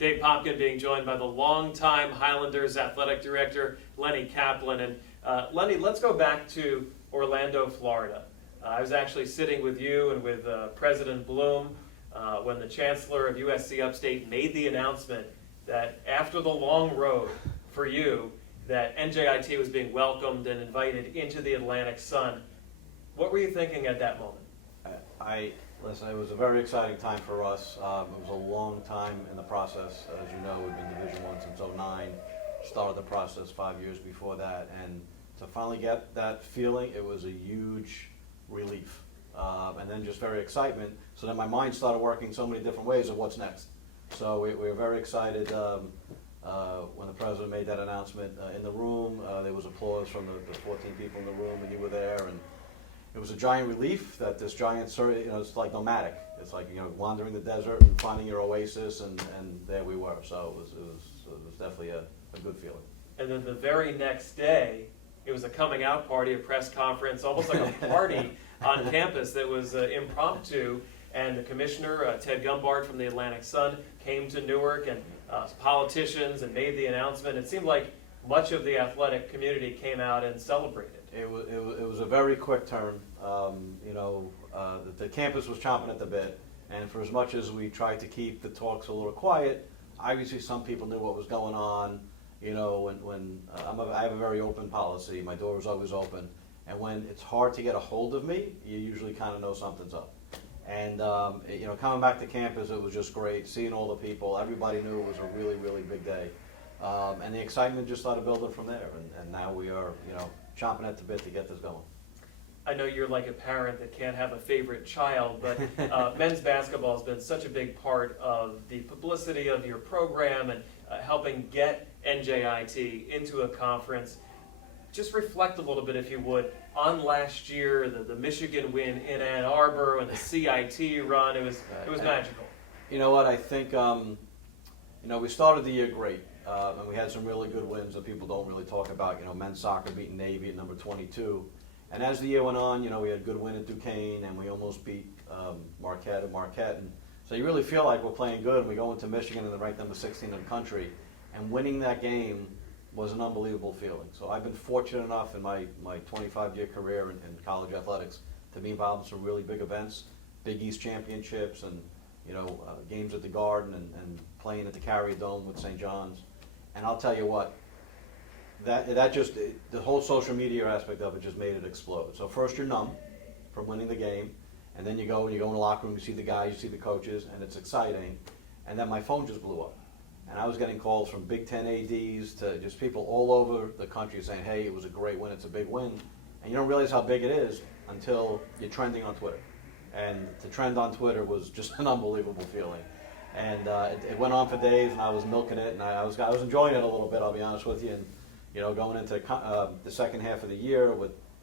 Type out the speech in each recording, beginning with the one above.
Dave Popkin being joined by the longtime Highlanders athletic director, Lenny Kaplan. And Lenny, let's go back to Orlando, Florida. I was actually sitting with you and with President Bloom when the Chancellor of USC Upstate made the announcement that after the long road for you, that NJIT was being welcomed and invited into the Atlantic Sun. What were you thinking at that moment? Listen, it was a very exciting time for us. It was a long time in the process. As you know, we've been Division I since '09. Started the process 5 years before that, and to finally get that feeling, it was a huge relief. And then just very excitement. So then my mind started working so many different ways of what's next. So we were very excited when the president made that announcement in the room. There was applause from the 14 people in the room, and you were there. And it was a giant relief that this giant, it's like nomadic. It's like, wandering the desert and finding your oasis, and there we were. So it was definitely a good feeling. And then the very next day, it was a coming out party, a press conference, almost like a party on campus that was impromptu. And the commissioner, Ted Gumbart from the Atlantic Sun, came to Newark, and politicians, and made the announcement. It seemed like much of the athletic community came out and celebrated. It was a very quick turn. The campus was chomping at the bit, and for as much as we tried to keep the talks a little quiet, obviously some people knew what was going on. I have a very open policy. My door is always open, and when it's hard to get a hold of me, you usually kind of know something's up. And coming back to campus, it was just great. Seeing all the people, everybody knew it was a really, really big day, and the excitement just started building from there. And now we are, chomping at the bit to get this going. I know you're like a parent that can't have a favorite child, but men's basketball has been such a big part of the publicity of your program and helping get NJIT into a conference. Just reflect a little bit, if you would, on last year, the Michigan win in Ann Arbor and the CIT run. It was magical. You know what? I think we started the year great, and we had some really good wins that people don't really talk about. Men's soccer beating Navy at number 22, and as the year went on, we had a good win at Duquesne, and we almost beat Marquette at Marquette. And so you really feel like we're playing good, and we go into Michigan and they're ranked number 16 in the country, and winning that game was an unbelievable feeling. So I've been fortunate enough in my 25-year career in college athletics to be involved in some really big events, Big East championships, and games at the Garden, and playing at the Carrier Dome with St. John's. And I'll tell you what, that just, the whole social media aspect of it just made it explode. So first you're numb from winning the game, and then you go in the locker room, you see the guys, you see the coaches, and it's exciting. And then my phone just blew up. And I was getting calls from Big Ten ADs to just people all over the country saying, hey, it was a great win, it's a big win. And you don't realize how big it is until you're trending on Twitter. And to trend on Twitter was just an unbelievable feeling. And it went on for days, and I was milking it, and I was enjoying it a little bit, I'll be honest with you. And going into the second half of the year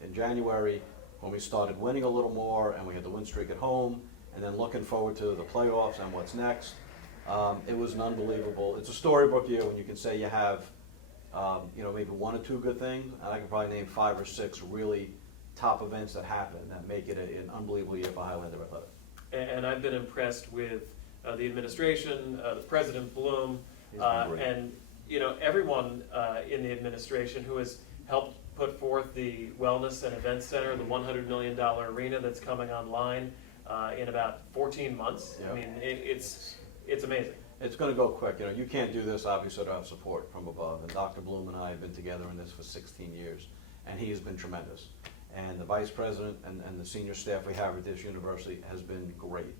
in January, when we started winning a little more, and we had the win streak at home, and then looking forward to the playoffs and what's next. It was an unbelievable. It's a storybook year when you can say you have, maybe one or two good things, and I can probably name 5 or 6 really top events that happen that make it an unbelievable year for Highlander Athletics. And I've been impressed with the administration, President Bloom, and everyone in the administration who has helped put forth the Wellness and Events Center, the $100 million arena that's coming online in about 14 months. Yep. I mean, it's amazing. It's going to go quick. You can't do this, obviously, without support from above. And Dr. Bloom and I have been together in this for 16 years, and he has been tremendous. And the vice president and the senior staff we have at this university has been great.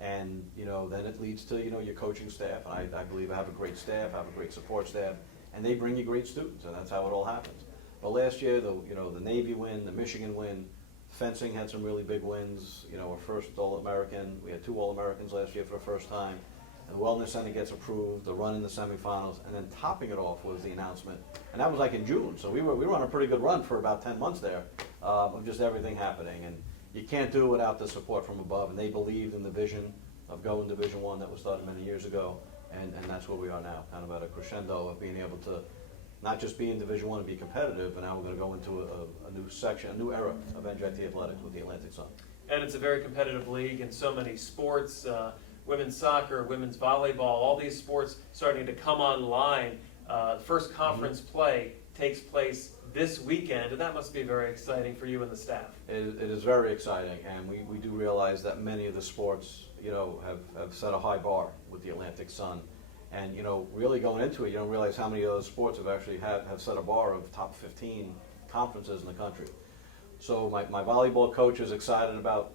And then it leads to your coaching staff. And I believe I have a great staff, I have a great support staff, and they bring you great students, and that's how it all happens. But last year, the Navy win, the Michigan win, fencing had some really big wins. Our first All-American. We had 2 All-Americans last year for the first time. The Wellness Center gets approved, the run in the semifinals, and then topping it off was the announcement. And that was like in June, so we were on a pretty good run for about 10 months there of just everything happening. And you can't do it without the support from above, and they believed in the vision of going Division I that was started many years ago, and that's where we are now, kind of at a crescendo of being able to not just be in Division I and be competitive, but now we're going to go into a new section, a new era of NJIT athletics with the Atlantic Sun. And it's a very competitive league in so many sports. women's soccer, women's volleyball, all these sports starting to come online. The first conference play takes place this weekend, and that must be very exciting for you and the staff. It is very exciting, and we do realize that many of the sports, have set a high bar with the Atlantic Sun. And, really going into it, you don't realize how many of those sports have set a bar of top 15 conferences in the country. So my volleyball coach is excited about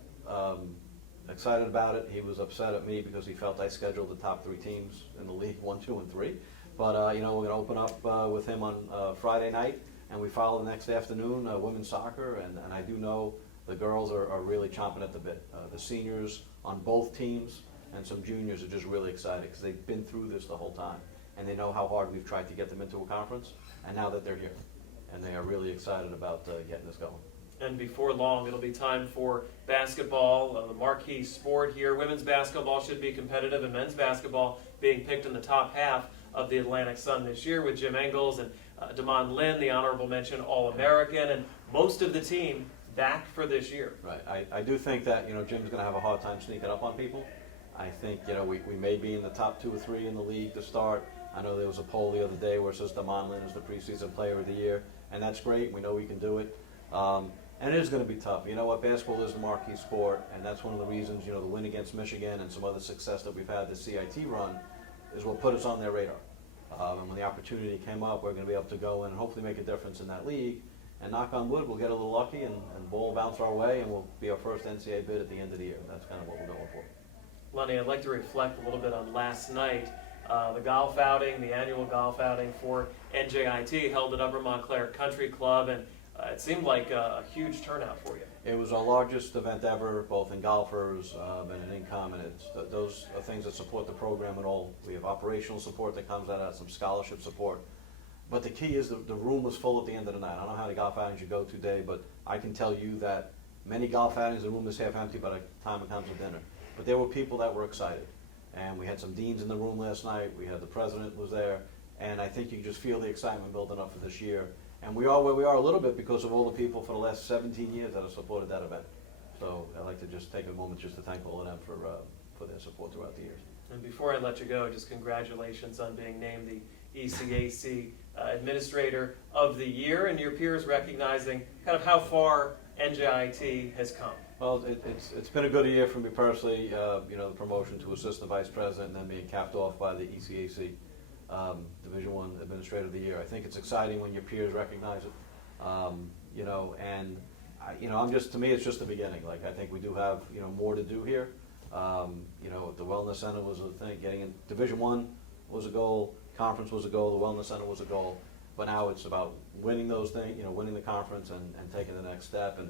it. He was upset at me because he felt I scheduled the top 3 teams in the league, 1, 2, and 3. But, we're going to open up with him on Friday night, and we follow the next afternoon women's soccer, and I do know the girls are really chomping at the bit. The seniors on both teams and some juniors are just really excited because they've been through this the whole time, and they know how hard we've tried to get them into a conference, and now that they're here, and they are really excited about getting this going. And before long, it'll be time for basketball, the marquee sport here. Women's basketball should be competitive, and men's basketball being picked in the top half of the Atlantic Sun this year with Jim Engels and Damon Lynn, the honorable mention All-American, and most of the team back for this year. Right. I do think that, Jim's going to have a hard time sneaking up on people. I think, we may be in the top 2 or 3 in the league to start. I know there was a poll the other day where it says Damon Lynn is the preseason player of the year, and that's great. We know we can do it. And it is going to be tough. You know what? Basketball is a marquee sport, and that's one of the reasons, the win against Michigan and some other success that we've had, the CIT run, is what put us on their radar. And when the opportunity came up, we're going to be able to go in and hopefully make a difference in that league. And knock on wood, we'll get a little lucky and ball bounce our way, and we'll be our first NCAA bid at the end of the year. That's kind of what we're going for. Lenny, I'd like to reflect a little bit on last night. The golf outing, the annual golf outing for NJIT held at Upper Montclair Country Club, and it seemed like a huge turnout for you. It was our largest event ever, both in golfers and in income, and those are things that support the program and all. We have operational support that comes out of that, some scholarship support. But the key is the room was full at the end of the night. I don't know how many golf outings you go to, Dave, but I can tell you that many golf outings, the room is half empty by the time it comes to dinner. But there were people that were excited. And we had some deans in the room last night. We had the president was there. And I think you just feel the excitement building up for this year. And we are where we are a little bit because of all the people for the last 17 years that have supported that event. So I'd like to just take a moment just to thank all of them for their support throughout the years. And before I let you go, just congratulations on being named the ECAC Administrator of the Year, and your peers recognizing kind of how far NJIT has come. Well, it's been a good year for me personally, the promotion to Assistant Vice President and then being capped off by the ECAC Division I Administrator of the Year. I think it's exciting when your peers recognize it, to me, it's just the beginning. Like, I think we do have, more to do here. The Wellness Center was a thing, getting in Division I was a goal, conference was a goal, the Wellness Center was a goal, but now it's about winning those things, winning the conference and taking the next step. And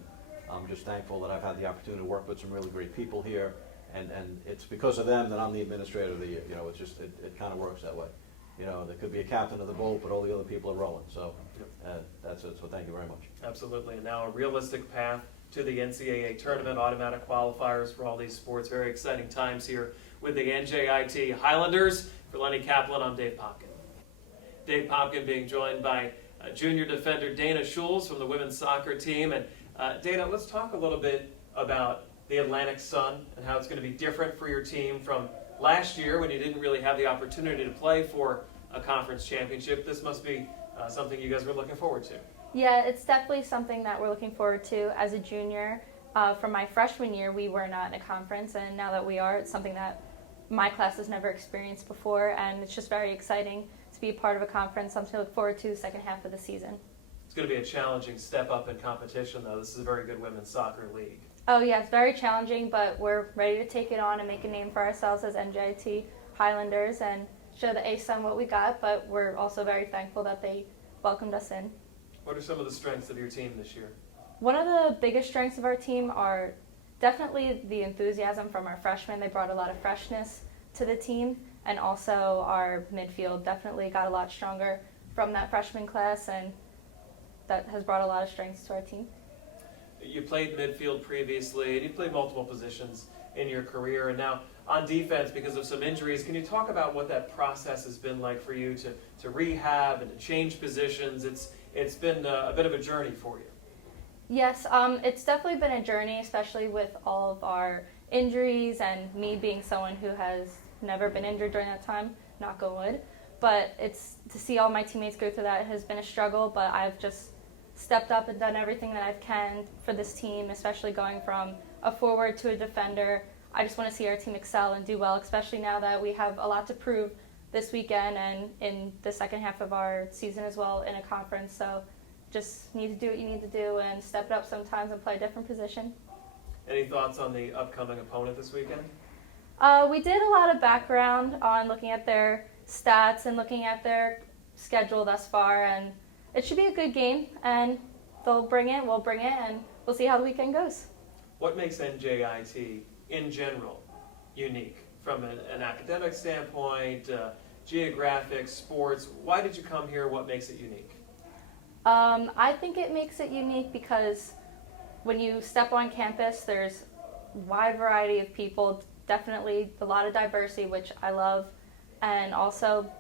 I'm just thankful that I've had the opportunity to work with some really great people here, and it's because of them that I'm the Administrator of the Year. It's just, it kind of works that way. There could be a captain of the boat, but all the other people are rowing, so that's it. So thank you very much. Absolutely, and now a realistic path to the NCAA tournament, automatic qualifiers for all these sports. Very exciting times here with the NJIT Highlanders. For Lenny Kaplan, I'm Dave Popkin. Dave Popkin being joined by junior defender Dana Schulz from the women's soccer team. And Dana, let's talk a little bit about the Atlantic Sun and how it's going to be different for your team from last year when you didn't really have the opportunity to play for a conference championship. This must be something you guys were looking forward to. Yeah, it's definitely something that we're looking forward to as a junior. From my freshman year, we were not in a conference, and now that we are, it's something that my class has never experienced before, and it's just very exciting to be a part of a conference. Something to look forward to the second half of the season. It's going to be a challenging step up in competition, though. This is a very good women's soccer league. Oh yeah, it's very challenging, but we're ready to take it on and make a name for ourselves as NJIT Highlanders and show the A-Sun what we got, but we're also very thankful that they welcomed us in. What are some of the strengths of your team this year? One of the biggest strengths of our team are definitely the enthusiasm from our freshmen. They brought a lot of freshness to the team, and also our midfield definitely got a lot stronger from that freshman class, and that has brought a lot of strengths to our team. You played midfield previously, and you played multiple positions in your career, and now on defense because of some injuries. Can you talk about what that process has been like for you to rehab and to change positions? It's been a bit of a journey for you. Yes, it's definitely been a journey, especially with all of our injuries and me being someone who has never been injured during that time, knock on wood. But it's to see all my teammates go through that has been a struggle, but I've just stepped up and done everything that I can for this team, especially going from a forward to a defender. I just want to see our team excel and do well, especially now that we have a lot to prove this weekend and in the second half of our season as well in a conference. So just need to do what you need to do and step it up sometimes and play a different position. Any thoughts on the upcoming opponent this weekend? We did a lot of background on looking at their stats and looking at their schedule thus far, and it should be a good game, and we'll bring it, and we'll see how the weekend goes. What makes NJIT in general unique from an academic standpoint, geographic, sports? Why did you come here? What makes it unique? I think it makes it unique because when you step on campus, there's a wide variety of people, definitely a lot of diversity, which I love, and also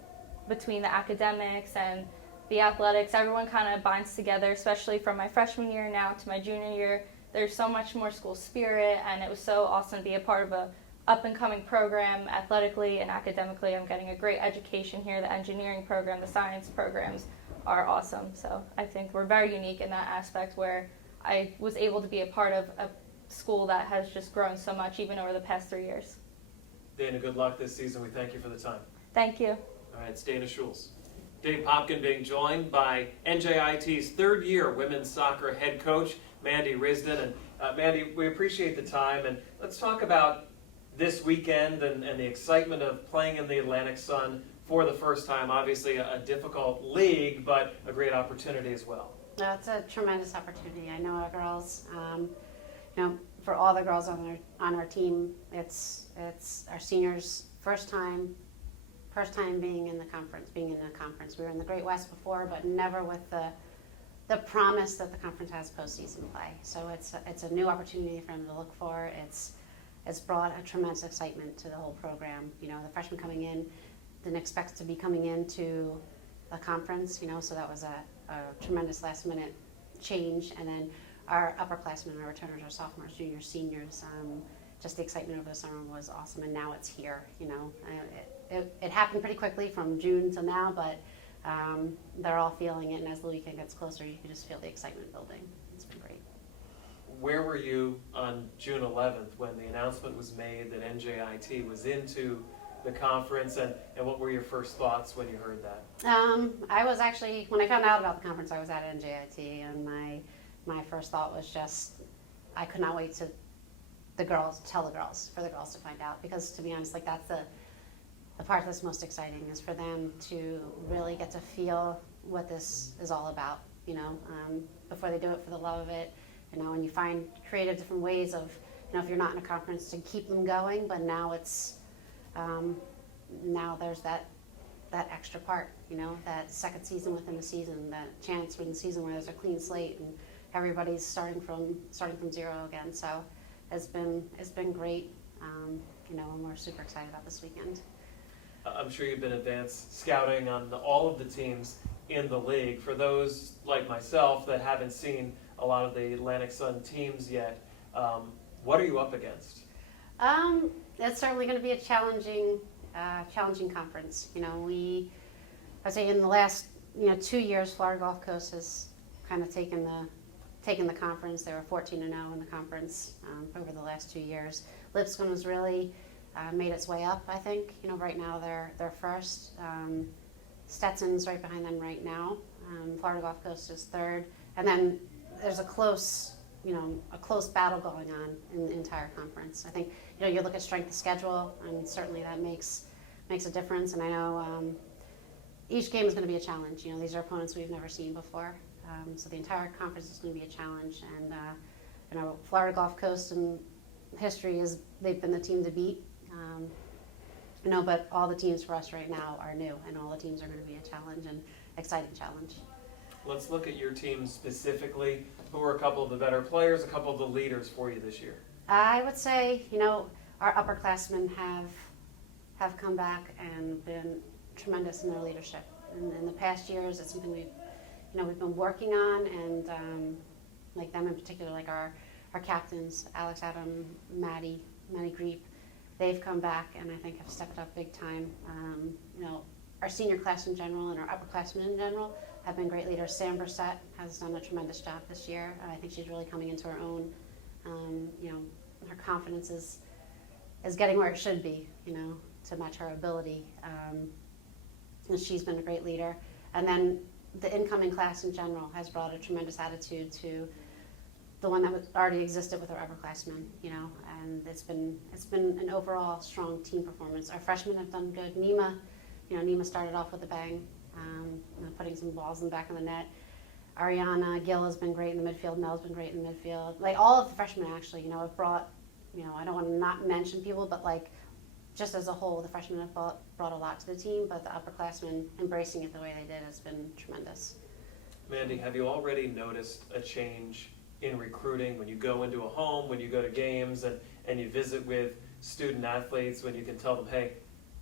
between the academics and the athletics, everyone kind of binds together, especially from my freshman year now to my junior year. There's so much more school spirit, and it was so awesome to be a part of a up-and-coming program athletically and academically. I'm getting a great education here. The engineering program, the science programs are awesome. So I think we're very unique in that aspect where I was able to be a part of a school that has just grown so much even over the past 3 years. Dana, good luck this season. We thank you for the time. Thank you. All right, it's Dana Schulz. Dave Popkin being joined by NJIT's third-year women's soccer head coach, Mandy Risden. And Mandy, we appreciate the time. And let's talk about this weekend and the excitement of playing in the Atlantic Sun for the first time. Obviously a difficult league, but a great opportunity as well. No, it's a tremendous opportunity. I know our girls, for all the girls on our team, it's our seniors' first time being in the conference. We were in the Great West before, but never with the promise that the conference has postseason play. So it's a new opportunity for them to look for. It's brought a tremendous excitement to the whole program. The freshmen coming in didn't expect to be coming into the conference. So that was a tremendous last minute change. And then our upperclassmen, our returners, our sophomores, juniors, seniors, just the excitement over the summer was awesome. And now it's here. It happened pretty quickly from June till now, but they're all feeling it. And as the weekend gets closer, you can just feel the excitement building. It's been great. Where were you on June 11th when the announcement was made that NJIT was into the conference, and what were your first thoughts when you heard that? I was actually, when I found out about the conference, I was at NJIT, and my first thought was just, I could not wait to for the girls to find out, because to be honest, that's the part that's most exciting is for them to really get to feel what this is all about, before they do it for the love of it, and you find creative different ways of, if you're not in a conference to keep them going, but now it's, now there's that extra part, that second season within the season, that chance within the season where there's a clean slate and everybody's starting from zero again. So it's been great, and we're super excited about this weekend. I'm sure you've been advanced scouting on all of the teams in the league. For those like myself that haven't seen a lot of the Atlantic Sun teams yet, what are you up against? It's certainly going to be a challenging conference. I'd say in the last 2 years, Florida Gulf Coast has kind of taken the conference. They were 14-0 in the conference over the last 2 years. Lipscomb has really made its way up. I think right now they're first. Stetson's right behind them right now. Florida Gulf Coast is third, and then there's a close battle going on in the entire conference. I think, you look at strength of schedule, and certainly that makes a difference. And I know each game is going to be a challenge. These are opponents we've never seen before. So the entire conference is going to be a challenge. And Florida Gulf Coast in history they've been the team to beat. But all the teams for us right now are new, and all the teams are going to be a challenge, and exciting challenge. Let's look at your team specifically. Who are a couple of the better players, a couple of the leaders for you this year? I would say, our upperclassmen have come back and been tremendous in their leadership. In the past years, it's something we've been working on, and like them in particular, like our captains, Alex, Adam, Maddie, Many Greep. They've come back and I think have stepped up big time. You know, our senior class in general and our upperclassmen in general have been great leaders. Sam Brissett has done a tremendous job this year. I think she's really coming into her own. You know, her confidence is getting where it should be, you know, to match her ability. And she's been a great leader. And then the incoming class in general has brought a tremendous attitude to the one that already existed with our upperclassmen, you know, and it's been an overall strong team performance. Our freshmen have done good. Nima started off with a bang, you know, putting some balls in the back of the net. Ariana Gill has been great in the midfield. Mel's been great in the midfield. Like all of the freshmen actually, you know, have brought, you know, I don't want to not mention people, but like just as a whole, the freshmen have brought a lot to the team, but the upperclassmen embracing it the way they did has been tremendous. Mandy, have you already noticed a change in recruiting when you go into a home, when you go to games and you visit with student athletes, when you can tell them, hey,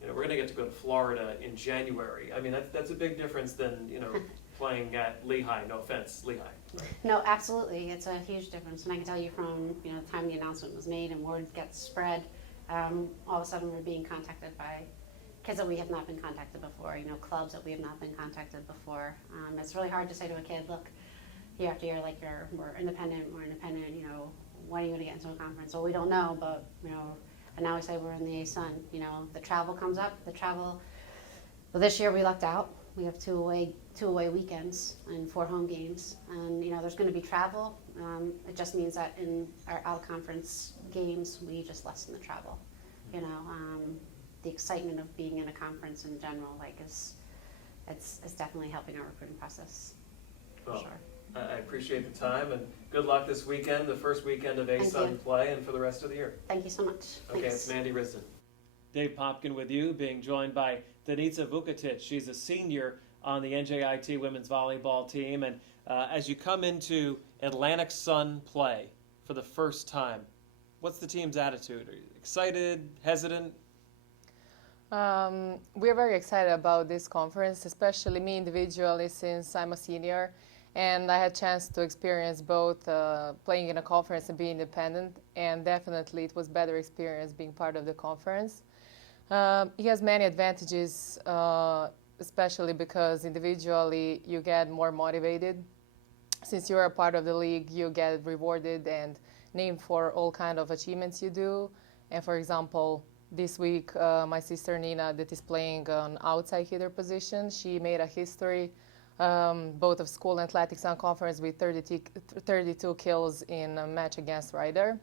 you know, we're going to get to go to Florida in January? I mean, that's a big difference than, you know, playing at Lehigh. No offense, Lehigh. No, absolutely. It's a huge difference. And I can tell you from, you know, the time the announcement was made and word gets spread, all of a sudden we're being contacted by kids that we have not been contacted before, you know, clubs that we have not been contacted before. It's really hard to say to a kid, look, year after year, like we're independent, you know, when are you going to get into a conference? Well, we don't know, but, you know, and now we say we're in the ASUN, you know, the travel comes up, well, this year we lucked out. We have two away weekends and 4 home games, and you know there's going to be travel. It just means that in our out-of-conference games, we just lessen the travel. You know, the excitement of being in a conference in general, like, it's definitely helping our recruiting process. For Well, sure. I appreciate the time, and good luck this weekend, the first weekend of Thank ASUN you. play, and for the rest of the year. Thank you so much. Okay, Thanks. it's Mandy Risden. Dave Popkin with you, being joined by Danica Vukotic. She's a senior on the NJIT women's volleyball team, and as you come into Atlantic Sun play for the first time, what's the team's attitude? Are you excited, hesitant? We're very excited about this conference, especially me individually, since I'm a senior, and I had a chance to experience both playing in a conference and being independent, and definitely it was better experience being part of the conference. It has many advantages, especially because individually you get more motivated. Since you're a part of the league, you get rewarded and named for all kind of achievements you do. And for example, this week, my sister Nina, that is playing an outside hitter position, she made a history, both of school and athletics and conference, with 32 kills in a match against Ryder.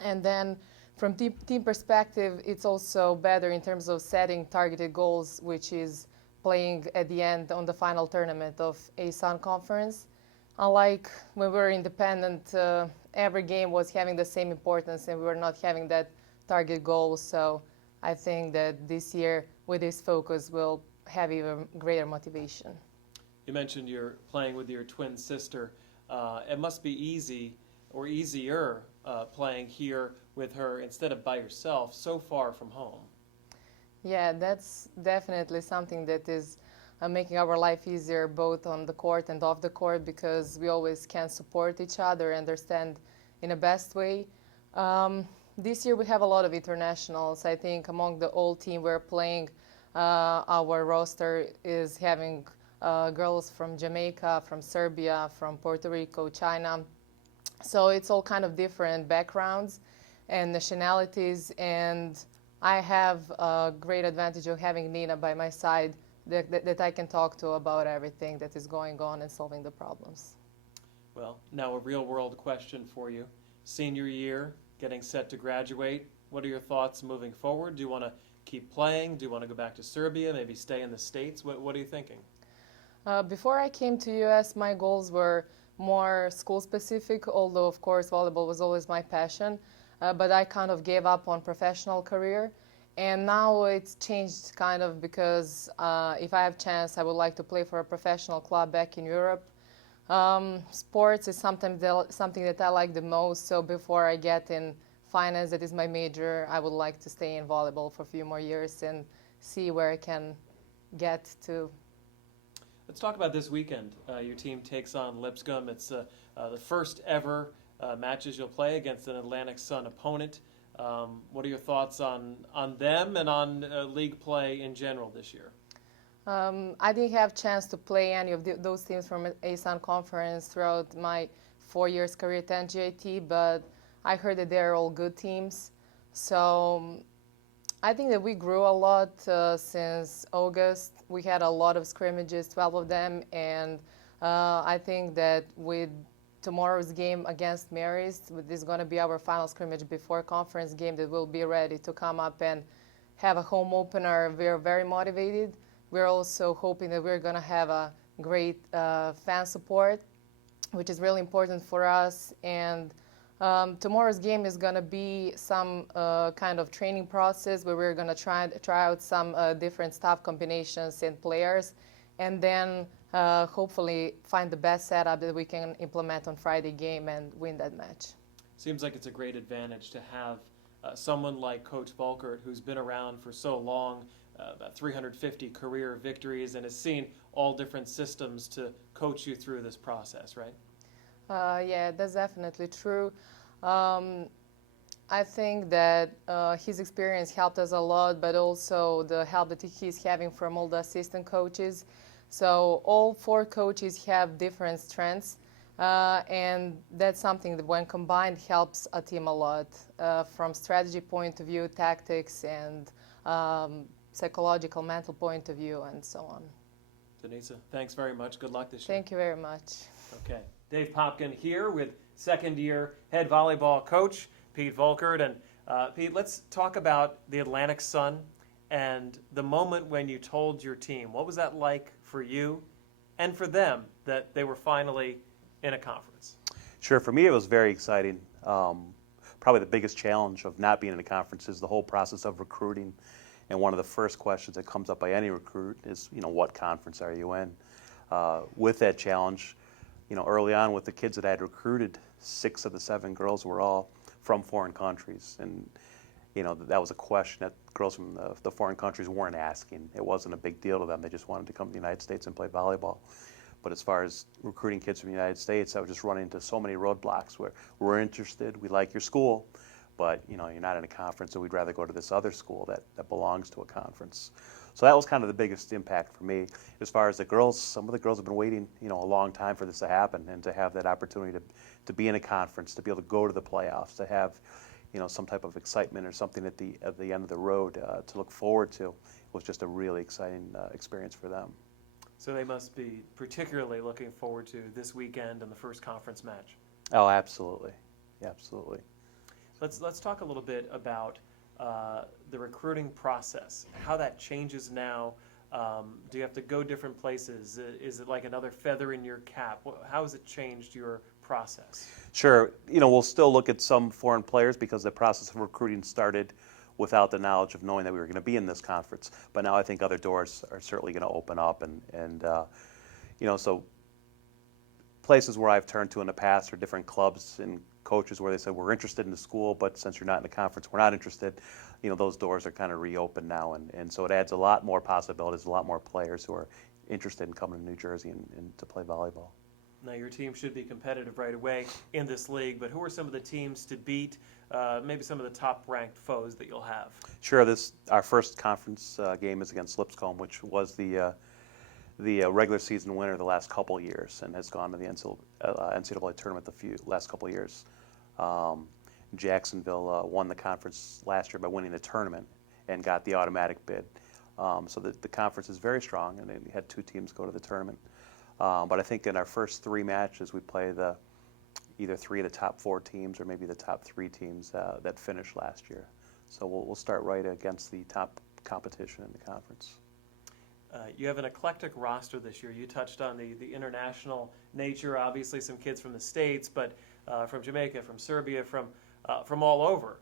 And then from team perspective, it's also better in terms of setting targeted goals, which is playing at the end on the final tournament of ASUN conference. Unlike when we were independent, every game was having the same importance and we were not having that target goal. So I think that this year, with this focus, we'll have even greater motivation. You mentioned you're playing with your twin sister. It must be easy or easier playing here with her instead of by yourself, so far from home. Yeah, that's definitely something that is making our life easier both on the court and off the court, because we always can support each other, understand in the best way. This year we have a lot of internationals. I think among the old team we're playing, our roster is having girls from Jamaica, from Serbia, from Puerto Rico, China. So it's all kind of different backgrounds and nationalities, and I have a great advantage of having Nina by my side that I can talk to about everything that is going on and solving the problems. Well, now a real world question for you. Senior year, getting set to graduate. What are your thoughts moving forward? Do you want to keep playing? Do you want to go back to Serbia, maybe stay in the States? What are you thinking? Before I came to US, my goals were more school specific, although of course volleyball was always my passion. But I kind of gave up on professional career, and now it's changed kind of because if I have chance, I would like to play for a professional club back in Europe. Sports is something that I like the most, so before I get in finance, that is my major, I would like to stay in volleyball for a few more years and see where I can get to. Let's talk about this weekend. Your team takes on Lipscomb. It's the first ever matches you'll play against an Atlantic Sun opponent. What are your thoughts on them and on league play in general this year? I didn't have chance to play any of those teams from ASUN Conference throughout my 4 years career at NJIT, but I heard that they're all good teams. So I think that we grew a lot since August. We had a lot of scrimmages, 12 of them, and I think that with tomorrow's game against Marist, this is going to be our final scrimmage before conference game, that we'll be ready to come up and have a home opener. We're very motivated. We're also hoping that we're going to have a great fan support, which is really important for us. And tomorrow's game is going to be some kind of training process where we're going to try out some different staff combinations and players, and then hopefully find the best setup that we can implement on Friday game and win that match. Seems like it's a great advantage to have someone like Coach Volkert, who's been around for so long, about 350 career victories, and has seen all different systems to coach you through this process, right? Yeah, that's definitely true. I think that his experience helped us a lot, but also the help that he's having from all the assistant coaches. So all 4 coaches have different strengths, and that's something that when combined helps a team a lot from strategy point of view, tactics, and psychological, mental point of view, and so on. Denisa, thanks very much. Good luck this year. Thank you very much. Okay. Dave Popkin here with second-year head volleyball coach Pete Volkert. And Pete, let's talk about the Atlantic Sun and the moment when you told your team. What was that like for you and for them that they were finally in a conference? Sure. For me, it was very exciting. Probably the biggest challenge of not being in a conference is the whole process of recruiting. And one of the first questions that comes up by any recruit is, what conference are you in? With that challenge, early on with the kids that I had recruited, 6 of the 7 girls were all from foreign countries. And, that was a question that girls from the foreign countries weren't asking. It wasn't a big deal to them. They just wanted to come to the United States and play volleyball. But as far as recruiting kids from the United States, I was just running into so many roadblocks where we're interested, we like your school, but you're not in a conference, so we'd rather go to this other school that belongs to a conference. So that was kind of the biggest impact for me. As far as the girls, some of the girls have been waiting, a long time for this to happen, and to have that opportunity to be in a conference, to be able to go to the playoffs, to have, some type of excitement or something at the end of the road to look forward to, was just a really exciting experience for them. So they must be particularly looking forward to this weekend and the first conference match. Oh, absolutely, absolutely. Let's talk a little bit about the recruiting process, how that changes now. Do you have to go different places? Is it like another feather in your cap? How has it changed your process? Sure. We'll still look at some foreign players because the process of recruiting started without the knowledge of knowing that we were going to be in this conference. But now I think other doors are certainly going to open up, and so places where I've turned to in the past are different clubs and coaches where they said, we're interested in the school, but since you're not in the conference, we're not interested. Those doors are kind of reopened now, and so it adds a lot more possibilities, a lot more players who are interested in coming to New Jersey and to play volleyball. Now your team should be competitive right away in this league, but who are some of the teams to beat, maybe some of the top-ranked foes that you'll have? Sure. Our first conference game is against Lipscomb, which was the regular season winner the last couple of years and has gone to the NCAA tournament the last couple of years. Jacksonville won the conference last year by winning the tournament and got the automatic bid. So the conference is very strong, and they had 2 teams go to the tournament. But I think in our first 3 matches, we play either 3 of the top 4 teams or maybe the top 3 teams that finished last year. So we'll start right against the top competition in the conference. You have an eclectic roster this year. You touched on the international nature, obviously some kids from the States, but from Jamaica, from Serbia, from all over.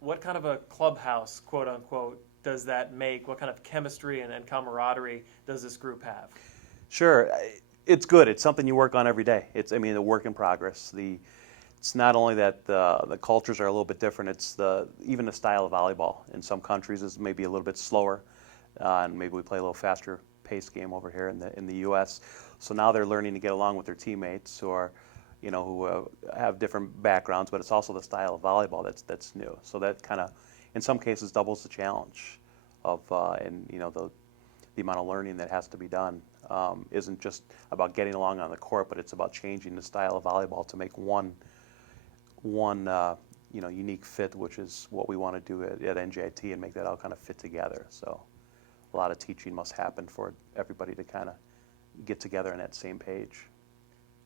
What kind of a clubhouse, quote unquote, does that make? What kind of chemistry and camaraderie does this group have? Sure. It's good. It's something you work on every day. It's a work in progress. It's not only that the cultures are a little bit different, it's even the style of volleyball. In some countries is maybe a little bit slower, and maybe we play a little faster paced game over here in the U.S. So now they're learning to get along with their teammates who are, who have different backgrounds, but it's also the style of volleyball that's new. So that kind of, in some cases, doubles the challenge of, and the amount of learning that has to be done isn't just about getting along on the court, but it's about changing the style of volleyball to make one unique fit, which is what we want to do at NJIT, and make that all kind of fit together. So a lot of teaching must happen for everybody to kind of get together on that same page.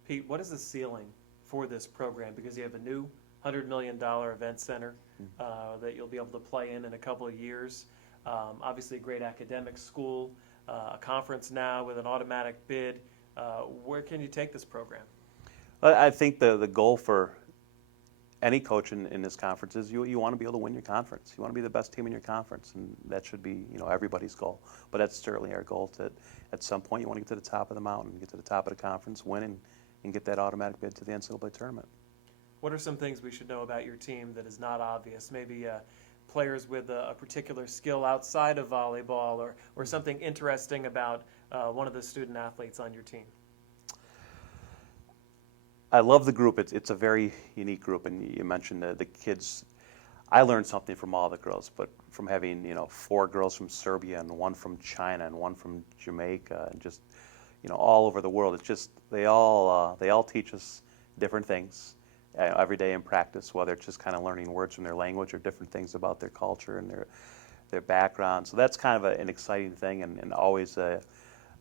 Pete, what is the ceiling for this program? Because you have a new $100 million event center that you'll be able to play in a couple of years. Obviously, a great academic school, a conference now with an automatic bid. Where can you take this program? I think the goal for any coach in this conference is you want to be able to win your conference. You want to be the best team in your conference, and that should be everybody's goal. But that's certainly our goal. To at some point you want to get to the top of the mountain, get to the top of the conference, win, and get that automatic bid to the NCAA tournament. What are some things we should know about your team that is not obvious? Maybe players with a particular skill outside of volleyball, or something interesting about one of the student athletes on your team? I love the group. It's a very unique group, and you mentioned the kids. I learned something from all the girls, but from having 4 girls from Serbia and 1 from China and 1 from Jamaica and just all over the world. It's just they all teach us different things every day in practice, whether it's just kind of learning words from their language or different things about their culture and their background. So that's kind of an exciting thing and always a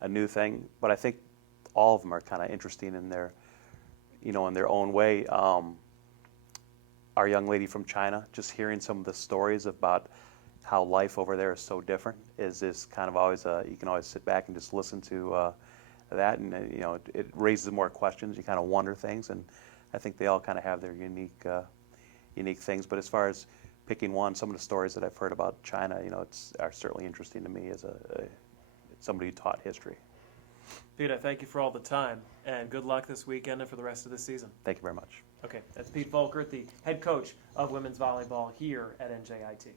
new thing. But I think all of them are kind of interesting in their in their own way. Our young lady from China, just hearing some of the stories about how life over there is so different is kind of always you can always sit back and just listen to that, and it raises more questions. You kind of wonder things, and I think they all kind of have their unique things. But as far as picking one, some of the stories that I've heard about China, are certainly interesting to me as somebody who taught history. Pete, I thank you for all the time, and good luck this weekend and for the rest of the season. Thank you very much. Okay, that's Pete Volkert, the head coach of women's volleyball here at NJIT.